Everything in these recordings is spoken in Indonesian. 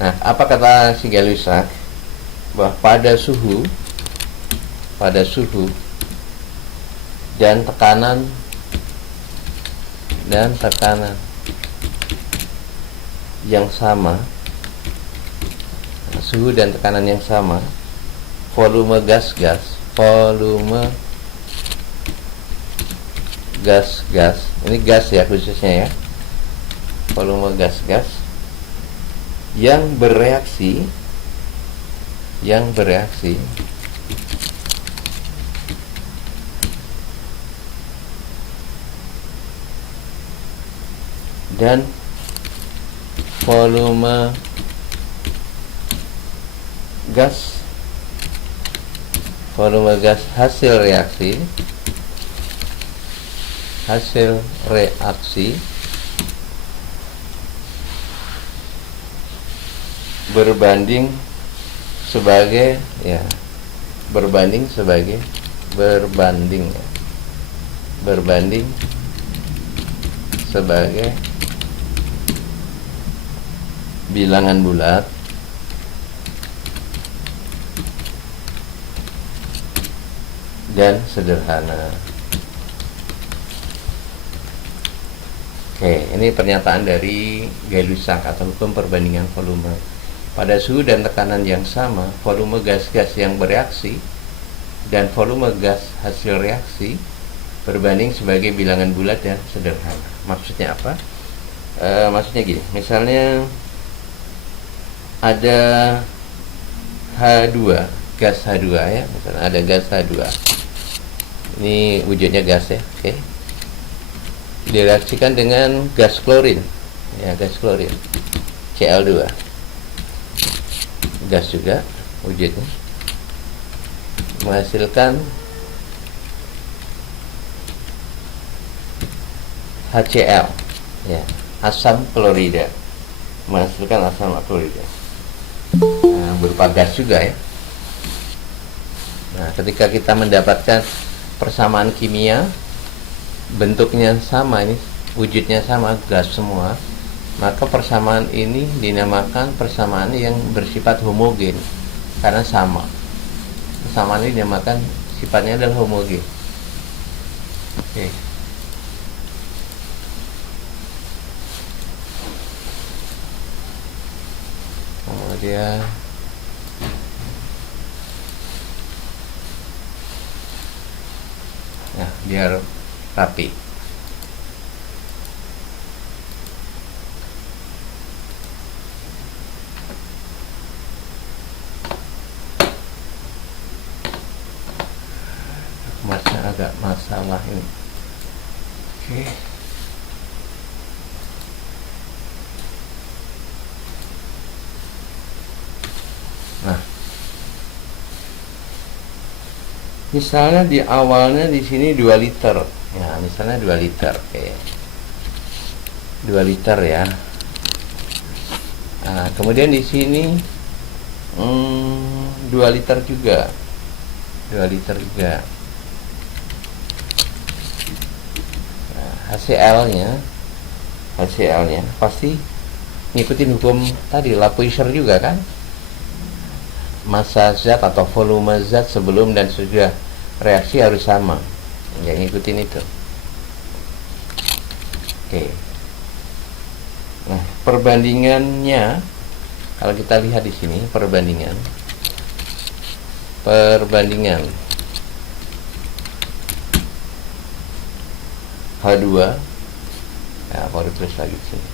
Nah, apa kata si Gay-Lussac? Bahwa pada suhu dan tekanan yang sama, suhu dan tekanan yang sama, volume gas, ini gas ya khususnya ya, volume gas yang bereaksi dan volume gas hasil reaksi berbanding sebagai bilangan bulat dan sederhana. Oke, ini pernyataan dari Gay-Lussac atau hukum perbandingan volume. Pada suhu dan tekanan yang sama, volume gas-gas yang bereaksi dan volume gas hasil reaksi berbanding sebagai bilangan bulat dan sederhana. Maksudnya apa? Maksudnya gini, misalnya ada H2, gas H2 ya, misalnya ada gas H2. Ini wujudnya gas ya, oke. Direaksikan dengan gas klorin, ya, gas klorin, Cl2. Gas juga wujudnya, menghasilkan HCl, ya, asam klorida, menghasilkan asam klorida. Nah, berupa gas juga ya. Nah, ketika kita mendapatkan persamaan kimia, bentuknya sama, ini wujudnya sama, gas semua, maka persamaan ini dinamakan persamaan yang bersifat homogen karena sama. Persamaan ini dinamakan sifatnya adalah homogen. Oke. Kemudian biar rapi. Agak masalah ini. Oke. Nah, misalnya di awalnya di sini 2 liter. Ya, misalnya 2 liter. Oke. 2 liter ya. Nah, kemudian di sini 2 liter juga. 2 liter juga. Nah, HCl-nya pasti ngikutin hukum tadi Lavoisier juga kan? Massa zat atau volume zat sebelum dan sesudah reaksi harus sama. Ya, ngikutin itu. Oke. Nah, perbandingannya kalau kita lihat di sini perbandingan H2, ya, baru tulis lagi di sini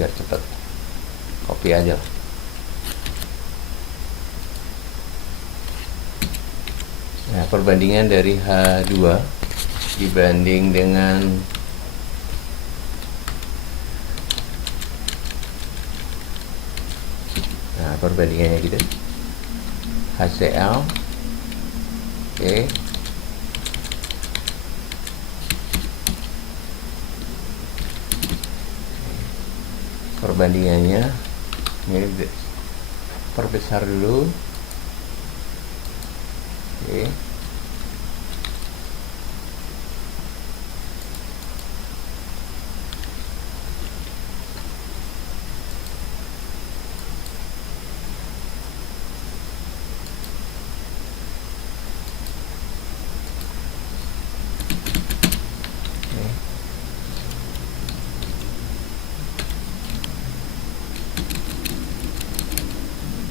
biar cepat, copy aja lah. Nah, perbandingan dari H2 dibanding dengan perbandingannya gitu, HCl, oke. Perbandingannya ini perbesar dulu, oke.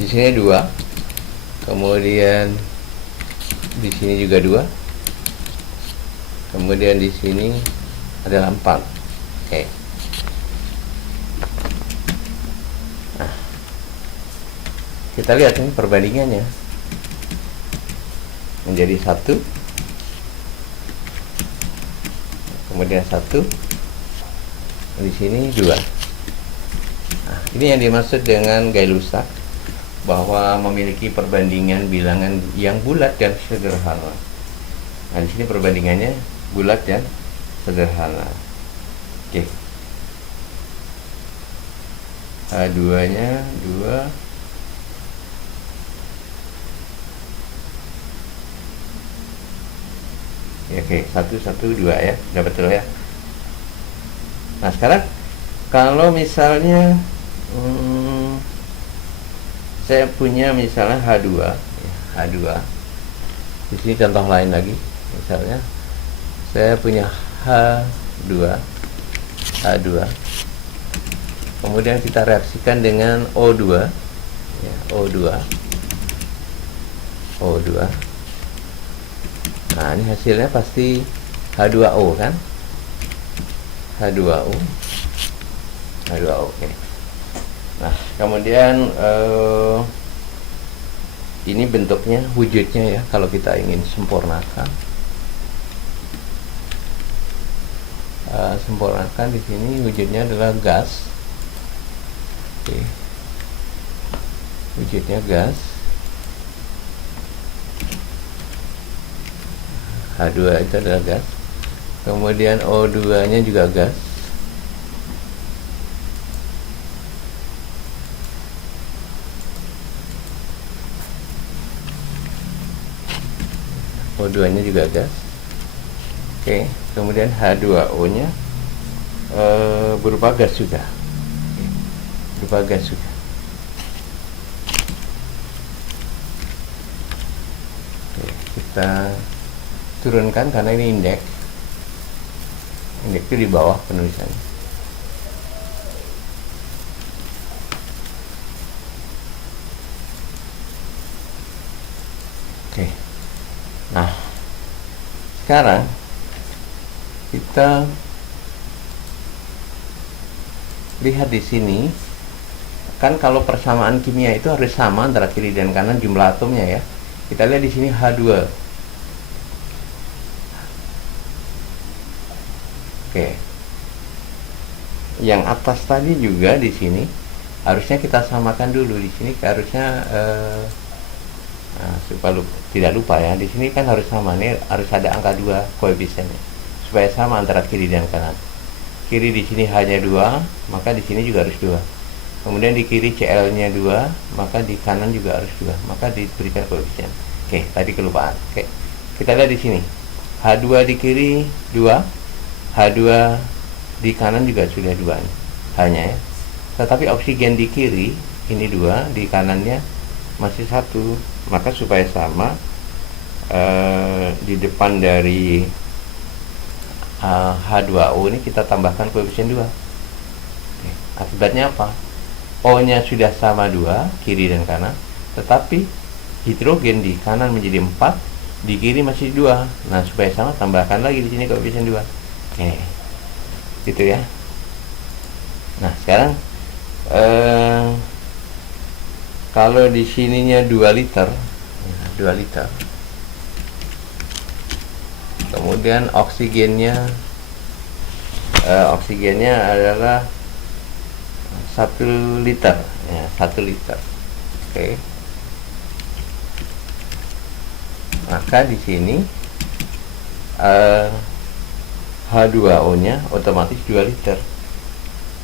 Di sini 2. Kemudian di sini juga 2. Kemudian di sini adalah 4. Oke. Nah, kita lihat ini perbandingannya menjadi 1, kemudian 1, di sini 2. Nah, ini yang dimaksud dengan Gay-Lussac, bahwa memiliki perbandingan bilangan yang bulat dan sederhana. Nah, di sini perbandingannya bulat dan sederhana. Oke. H2 nya 2, ya, oke, 1, 1, 2 ya, udah betul ya. Nah, sekarang kalau misalnya saya punya misalnya H2, ya, H2. Di sini contoh lain lagi, misalnya saya punya H2, kemudian kita reaksikan dengan O2, ya, O2. Nah, ini hasilnya pasti H2O kan, H2O, oke. Nah, kemudian ini bentuknya, wujudnya ya, kalau kita ingin sempurnakan. Sempurnakan di sini wujudnya adalah gas. Oke. Wujudnya gas. H2 itu adalah gas. Kemudian O2 nya juga gas. O2 nya juga gas. Oke, kemudian H2O nya berupa gas juga. Berupa gas juga. Oke, kita turunkan karena ini indeks. Indeks itu di bawah penulisannya. Oke. Nah, sekarang kita lihat di sini, kan kalau persamaan kimia itu harus sama antara kiri dan kanan jumlah atomnya ya. Kita lihat di sini H2. Oke. Yang atas tadi juga di sini harusnya kita samakan dulu. Di sini harusnya supaya tidak lupa ya, di sini kan harus sama, nih harus ada angka 2 koefisiennya supaya sama antara kiri dan kanan. Kiri di sini hanya 2, maka di sini juga harus 2. Kemudian di kiri Cl nya 2, maka di kanan juga harus 2, maka diberikan koefisien. Oke, tadi kelupaan. Oke, kita lihat di sini H2 di kiri 2, H2 di kanan juga sudah 2 nih, hanya ya. Tetapi oksigen di kiri ini 2, di kanannya masih 1. Maka supaya sama, di depan dari H2O ini kita tambahkan koefisien 2. Oke. Akibatnya apa? O nya sudah sama 2 kiri dan kanan, tetapi hidrogen di kanan menjadi 4, di kiri masih 2. Nah, supaya sama tambahkan lagi di sini koefisien 2. Oke. Gitu ya. Nah, sekarang kalau di sininya 2 liter, 2 liter. Kemudian oksigennya adalah 1 liter, ya, 1 liter. Oke. Maka di sini H2O nya otomatis 2 liter.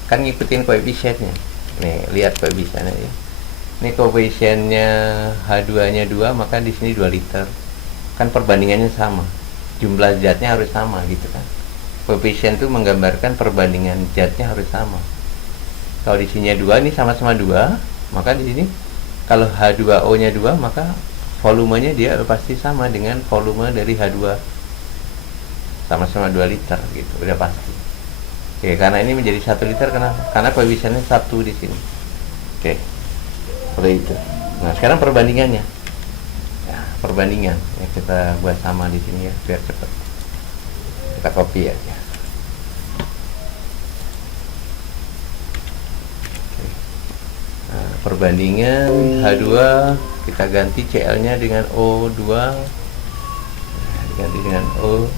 Kan ngikutin koefisiennya. Nih, lihat koefisiennya ya. Ini koefisiennya H2 nya 2, maka di sini 2 liter. Kan perbandingannya sama. Jumlah zatnya harus sama gitu kan. Koefisien itu menggambarkan perbandingan zatnya harus sama. Kalau di sini 2, ini sama-sama 2, maka di sini kalau H2O nya 2, maka volumenya dia pasti sama dengan volume dari H2. Sama-sama 2 liter gitu, udah pasti. Oke, karena ini menjadi 1 liter karena koefisiennya 1 di sini. Oke. Seperti itu. Nah, sekarang perbandingannya. Ya, perbandingan ya, kita buat sama di sini ya biar cepat. Kita copy aja. Oke. Nah, perbandingan H2 kita ganti Cl-nya dengan O2. Nah, diganti dengan O.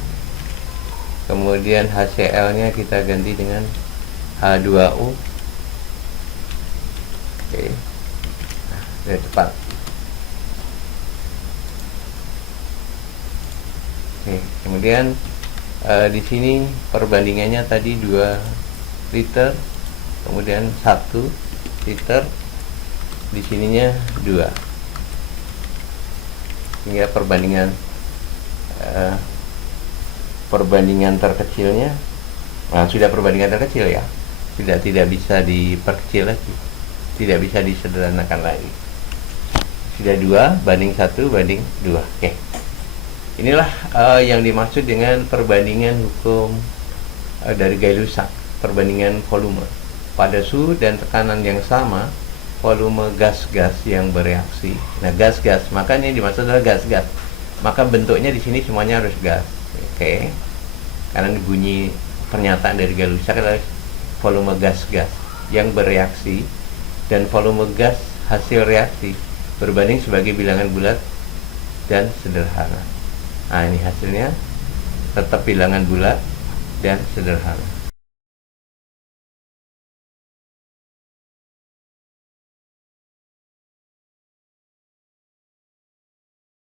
Kemudian HCl-nya kita ganti dengan H2O. Oke. Nah, sudah cepat. Oke, kemudian di sini perbandingannya tadi 2 liter, kemudian 1 liter, di sininya 2. Sehingga perbandingan terkecilnya, nah, sudah perbandingan terkecil ya, tidak bisa diperkecil lagi, tidak bisa disederhanakan lagi. Sudah 2 banding 1 banding 2. Oke. Inilah yang dimaksud dengan perbandingan hukum dari Gay-Lussac, perbandingan volume. Pada suhu dan tekanan yang sama, volume gas-gas yang bereaksi. Nah, gas-gas, maka ini dimaksud adalah gas-gas. Maka bentuknya di sini semuanya harus gas. Oke. Karena bunyi pernyataan dari Gay-Lussac adalah volume gas-gas yang bereaksi dan volume gas hasil reaksi berbanding sebagai bilangan bulat dan sederhana. Nah, ini hasilnya tetap bilangan bulat dan sederhana.